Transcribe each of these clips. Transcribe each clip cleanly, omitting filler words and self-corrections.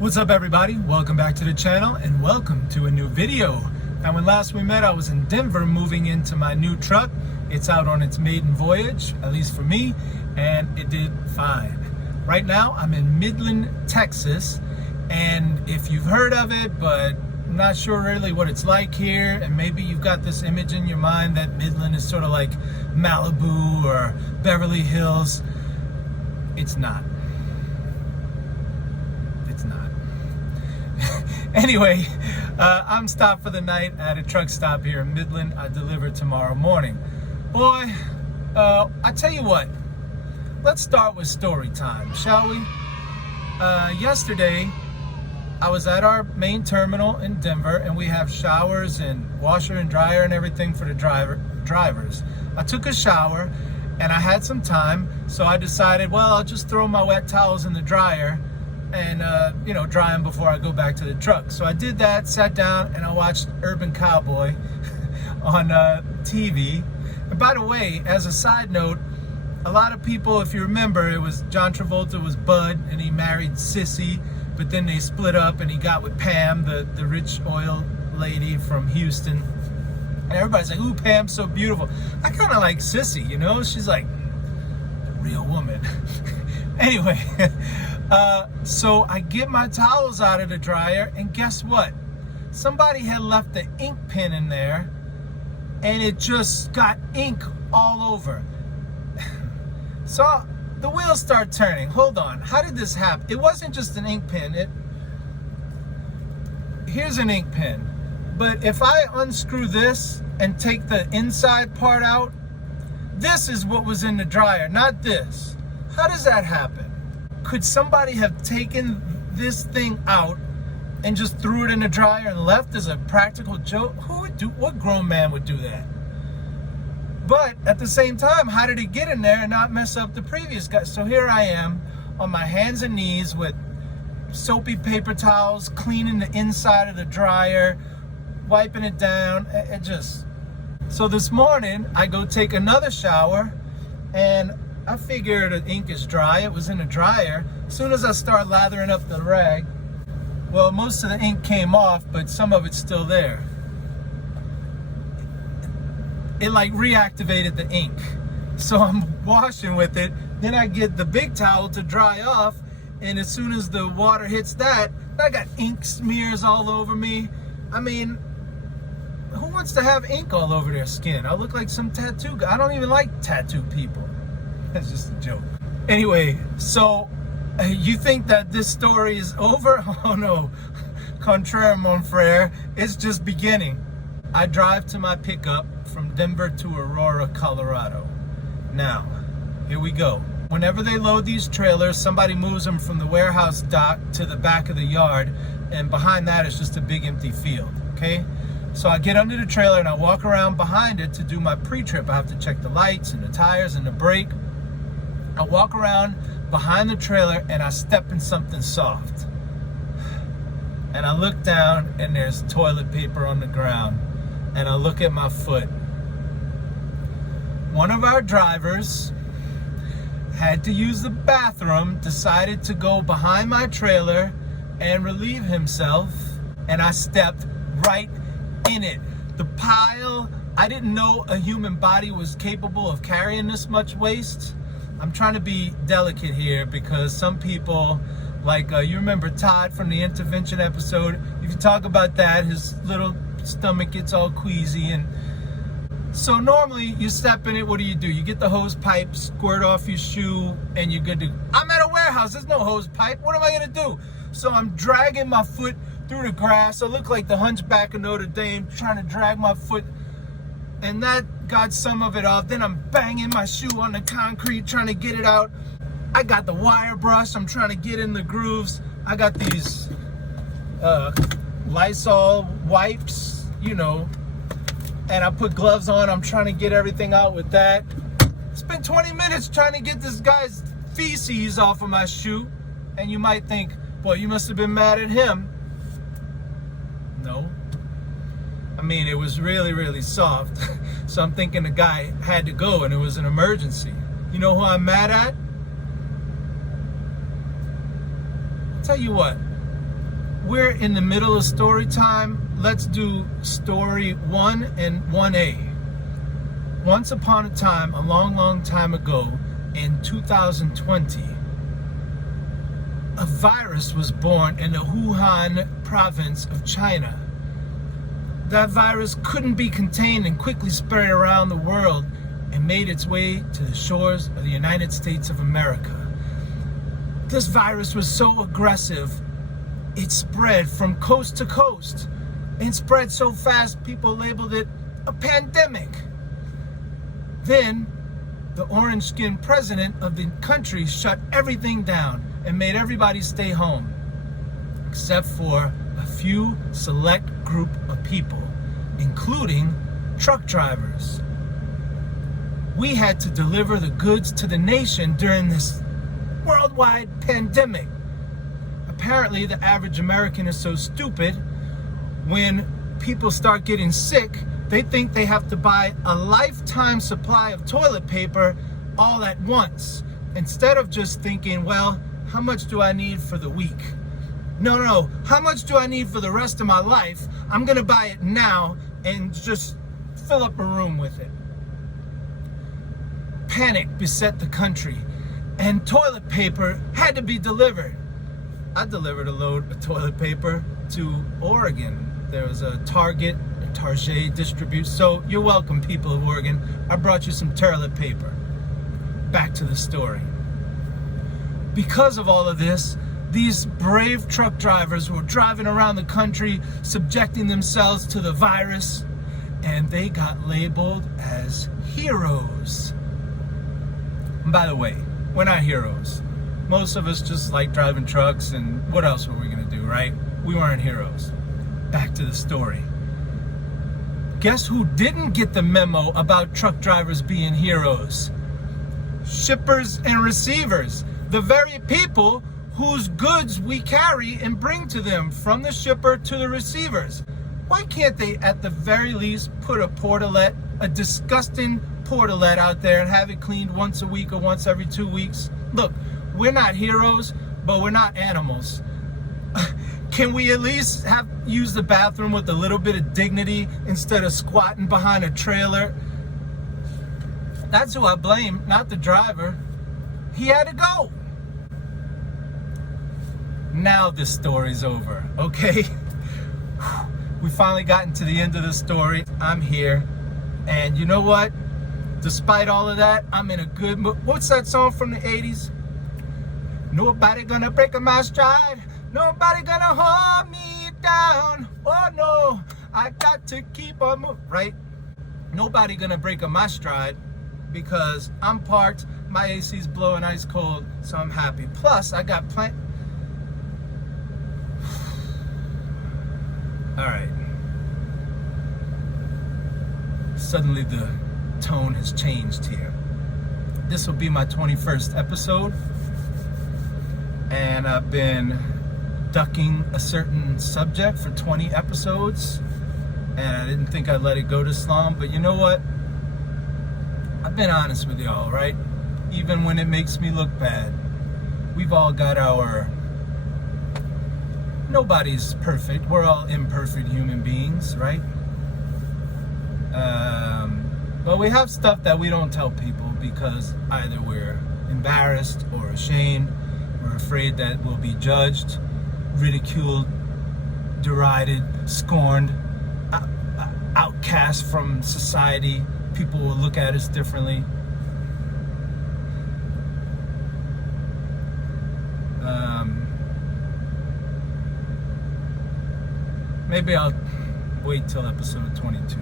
What's up, everybody? Welcome back to the channel and welcome to a new video. Now, when last we met, I was in Denver moving into my new truck. It's out on its maiden voyage, at least for me, and it did fine. Right now, I'm in Midland, Texas, and if you've heard of it, but I'm not sure really what it's like here, and maybe you've got this image in your mind that Midland is sort of like Malibu or Beverly Hills. It's not. It's not. Anyway, I'm stopped for the night at a truck stop here in Midland. I deliver tomorrow morning. Boy, I tell you what, let's start with story time, shall we? Yesterday, I was at our main terminal in Denver, and we have showers and washer and dryer and everything for the drivers. I took a shower, and I had some time, so I decided, well, I'll just throw my wet towels in the dryer and dry them before I go back to the truck. So I did that, sat down, and I watched Urban Cowboy on TV. And by the way, as a side note, a lot of people, if you remember, it was John Travolta was Bud, and he married Sissy, but then they split up, and he got with Pam, the rich oil lady from Houston. And everybody's like, ooh, Pam's so beautiful. I kind of like Sissy, you know? She's like a real woman. Anyway, so I get my towels out of the dryer, and guess what? Somebody had left the ink pen in there, and it just got ink all over. So the wheels start turning. Hold on, how did this happen? It wasn't just an ink pen. Here's an ink pen. But if I unscrew this and take the inside part out, this is what was in the dryer, not this. How does that happen? Could somebody have taken this thing out and just threw it in the dryer and left as a practical joke? Who would do? What grown man would do that? But at the same time, how did it get in there and not mess up the previous guy? So here I am on my hands and knees with soapy paper towels, cleaning the inside of the dryer, wiping it down. So this morning, I go take another shower, and I figured the ink is dry. It was in the dryer. As soon as I start lathering up the rag, well, most of the ink came off, but some of it's still there. It like reactivated the ink. So I'm washing with it. Then I get the big towel to dry off, and as soon as the water hits that, I got ink smears all over me. I mean, who wants to have ink all over their skin? I look like some tattoo guy. I don't even like tattoo people. That's just a joke. Anyway, so you think that this story is over? Oh no, contraire, mon frere, it's just beginning. I drive to my pickup from Denver to Aurora, Colorado. Now, here we go. Whenever they load these trailers, somebody moves them from the warehouse dock to the back of the yard, and behind that is just a big empty field, okay? So I get under the trailer and I walk around behind it to do my pre-trip. I have to check the lights and the tires and the brake. I walk around behind the trailer and I step in something soft. And I look down and there's toilet paper on the ground. And I look at my foot. One of our drivers had to use the bathroom, decided to go behind my trailer and relieve himself, and I stepped right in it. The pile, I didn't know a human body was capable of carrying this much waste. I'm trying to be delicate here because some people, like you remember Todd from the intervention episode, if you talk about that, his little stomach gets all queasy. And so normally you step in it, what do? You get the hose pipe, squirt off your shoe, and you're good to go. I'm at a warehouse, there's no hose pipe. What am I gonna do? So I'm dragging my foot through the grass. I look like the Hunchback of Notre Dame trying to drag my foot, and that got some of it off. Then I'm banging my shoe on the concrete trying to get it out. I got the wire brush, I'm trying to get in the grooves. I got these Lysol wipes, and I put gloves on. I'm trying to get everything out with that. Spent 20 minutes trying to get this guy's feces off of my shoe. And you might think, boy, you must have been mad at him. No. I mean, it was really, really soft. So I'm thinking the guy had to go and it was an emergency. You know who I'm mad at? I'll tell you what, we're in the middle of story time. Let's do story 1 and 1A. Once upon a time, a long, long time ago, in 2020, a virus was born in the Wuhan province of China. That virus couldn't be contained and quickly spread around the world and made its way to the shores of the United States of America. This virus was so aggressive, it spread from coast to coast and spread so fast people labeled it a pandemic. Then the orange-skinned president of the country shut everything down and made everybody stay home, except for a few select group of people, including truck drivers. We had to deliver the goods to the nation during this worldwide pandemic. Apparently, the average American is so stupid, when people start getting sick, they think they have to buy a lifetime supply of toilet paper all at once, instead of just thinking, well, how much do I need for the week? No, how much do I need for the rest of my life? I'm gonna buy it now and just fill up a room with it. Panic beset the country, and toilet paper had to be delivered. I delivered a load of toilet paper to Oregon. There was a Target distribute. So you're welcome, people of Oregon. I brought you some toilet paper. Back to the story. Because of all of this, these brave truck drivers were driving around the country, subjecting themselves to the virus, and they got labeled as heroes. And by the way, we're not heroes. Most of us just like driving trucks, and what else were we gonna do, right? We weren't heroes. Back to the story. Guess who didn't get the memo about truck drivers being heroes? Shippers and receivers, the very people whose goods we carry and bring to them from the shipper to the receivers. Why can't they at the very least put a portalet, a disgusting portalet out there, and have it cleaned once a week or once every 2 weeks? Look, we're not heroes, but we're not animals. Can we at least use the bathroom with a little bit of dignity instead of squatting behind a trailer? That's who I blame, not the driver. He had to go. Now this story's over, okay? We finally gotten to the end of the story. I'm here. And you know what? Despite all of that, I'm in a good mood. What's that song from the 80s? Nobody gonna break my stride. Nobody gonna hold me down. Oh no, I got to keep on moving, right? Nobody gonna break my stride because I'm parked, my AC's blowing ice cold, so I'm happy. Plus, I got all right. Suddenly the tone has changed here. This will be my 21st episode, and I've been ducking a certain subject for 20 episodes, and I didn't think I'd let it go this long, but you know what? I've been honest with y'all, right? Even when it makes me look bad. We've all got our... Nobody's perfect. We're all imperfect human beings, right? But we have stuff that we don't tell people because either we're embarrassed or ashamed, we're afraid that we'll be judged, ridiculed, derided, scorned, outcast from society. People will look at us differently. Maybe I'll wait till episode 22.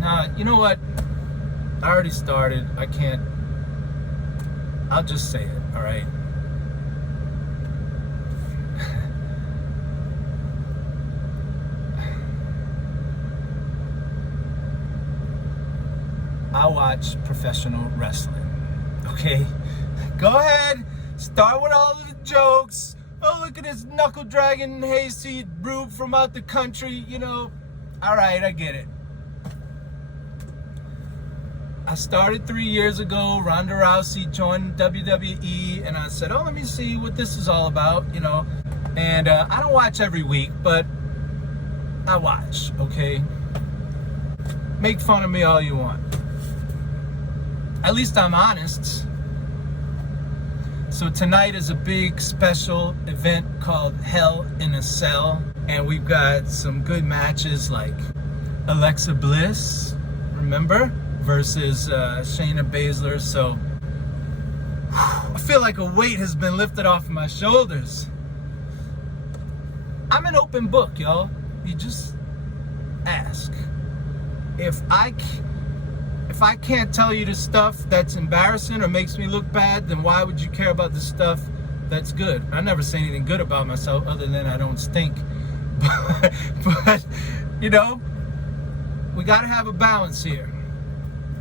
Now, you know what? I already started. I can't. I'll just say it, all right? I watch professional wrestling, okay? Go ahead, start with all of the jokes. Oh, look at this knuckle-dragging hayseed brute from out the country, you know. All right, I get it. I started 3 years ago. Ronda Rousey joined WWE, and I said, oh, let me see what this is all about, you know. And I don't watch every week, but I watch, okay? Make fun of me all you want. At least I'm honest. So tonight is a big special event called Hell in a Cell. And we've got some good matches like Alexa Bliss, remember? Versus Shayna Baszler. So I feel like a weight has been lifted off my shoulders. I'm an open book, y'all. You just ask. If I can't tell you the stuff that's embarrassing or makes me look bad, then why would you care about the stuff that's good? I never say anything good about myself other than I don't stink. But you know, we got to have a balance here.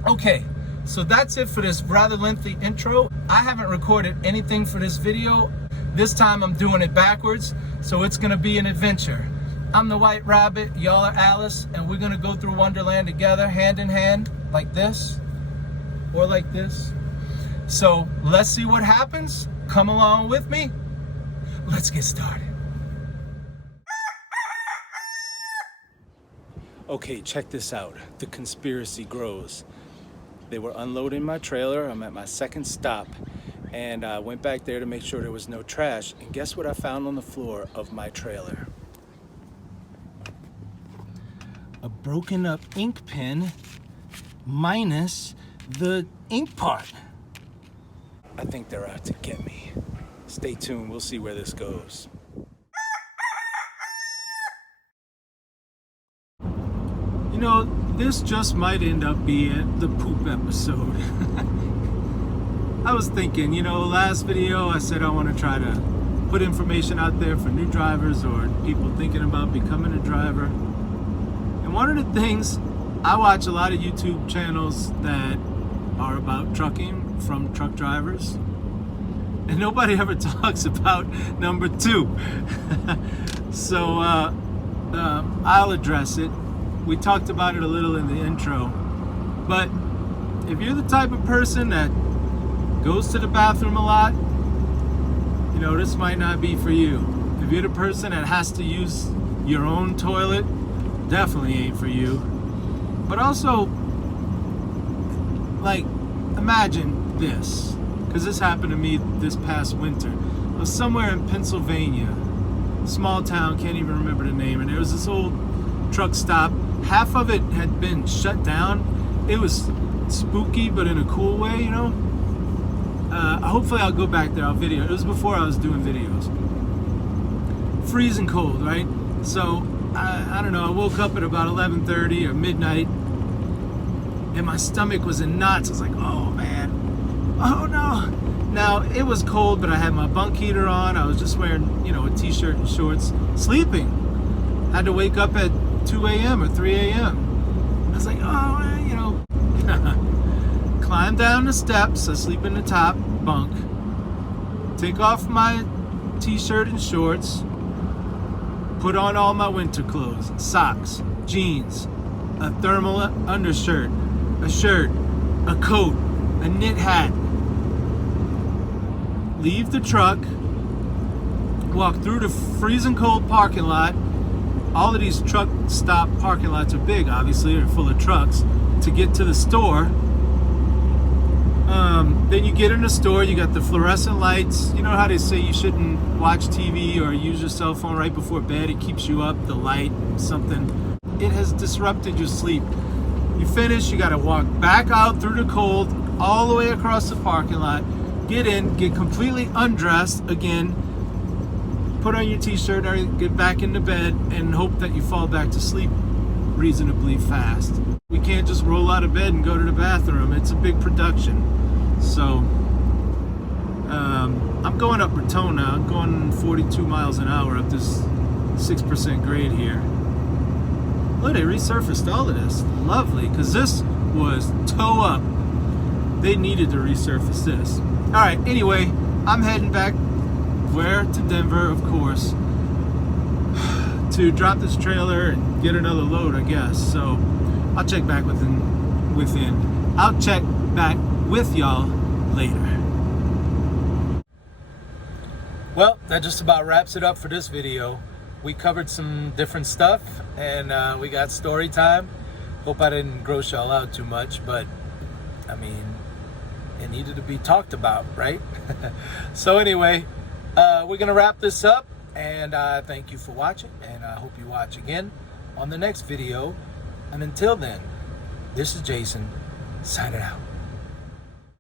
Okay, so that's it for this rather lengthy intro. I haven't recorded anything for this video. This time I'm doing it backwards, so it's gonna be an adventure. I'm the White Rabbit, y'all are Alice, and we're gonna go through Wonderland together, hand in hand, like this, or like this. So let's see what happens. Come along with me. Let's get started. Okay, check this out. The conspiracy grows. They were unloading my trailer. I'm at my second stop, and I went back there to make sure there was no trash. And guess what I found on the floor of my trailer? A broken up ink pen minus the ink part. I think they're out to get me. Stay tuned, we'll see where this goes. You know, this just might end up being the poop episode. I was thinking, you know, last video I said I want to try to put information out there for new drivers or people thinking about becoming a driver. And one of the things, I watch a lot of YouTube channels that are about trucking from truck drivers. And nobody ever talks about number 2. So I'll address it. We talked about it a little in the intro, but if you're the type of person that goes to the bathroom a lot, you know, this might not be for you. If you're the person that has to use your own toilet, definitely ain't for you. But also, like, imagine this, because this happened to me this past winter. I was somewhere in Pennsylvania, small town, can't even remember the name, and there was this old truck stop. Half of it had been shut down. It was spooky, but in a cool way, you know. Hopefully I'll go back there, I'll video. It was before I was doing videos. Freezing cold, right? So I don't know, I woke up at about 11:30 or midnight, and my stomach was in knots. I was like, oh man, oh no. Now, it was cold, but I had my bunk heater on. I was just wearing, you know, a t-shirt and shorts, sleeping. Had to wake up at 2 a.m. or 3 a.m. I was like, oh, you know. Climb down the steps. I sleep in the top bunk. Take off my t-shirt and shorts. Put on all my winter clothes. Socks, jeans, a thermal undershirt, a shirt, a coat, a knit hat. Leave the truck. Walk through the freezing cold parking lot. All of these truck stop parking lots are big, obviously, they're full of trucks. To get to the store, then you get in the store, you got the fluorescent lights. You know how they say you shouldn't watch TV or use your cell phone right before bed? It keeps you up, the light, something. It has disrupted your sleep. You finish, you gotta walk back out through the cold, all the way across the parking lot, get in, get completely undressed again, put on your t-shirt, get back into bed, and hope that you fall back to sleep reasonably fast. We can't just roll out of bed and go to the bathroom. It's a big production. So, I'm going up Raton now. I'm going 42 miles an hour up this 6% grade here. Look, they resurfaced all of this. Lovely, because this was toe up. They needed to resurface this. All right, anyway, I'm heading back to Denver, of course, to drop this trailer and get another load, I guess. So I'll check back within I'll check back with y'all later. Well, that just about wraps it up for this video. We covered some different stuff, and we got story time. Hope I didn't gross y'all out too much, but I mean, it needed to be talked about, right? So anyway, we're gonna wrap this up, and thank you for watching, and I hope you watch again on the next video. And until then, this is Jason, signing out.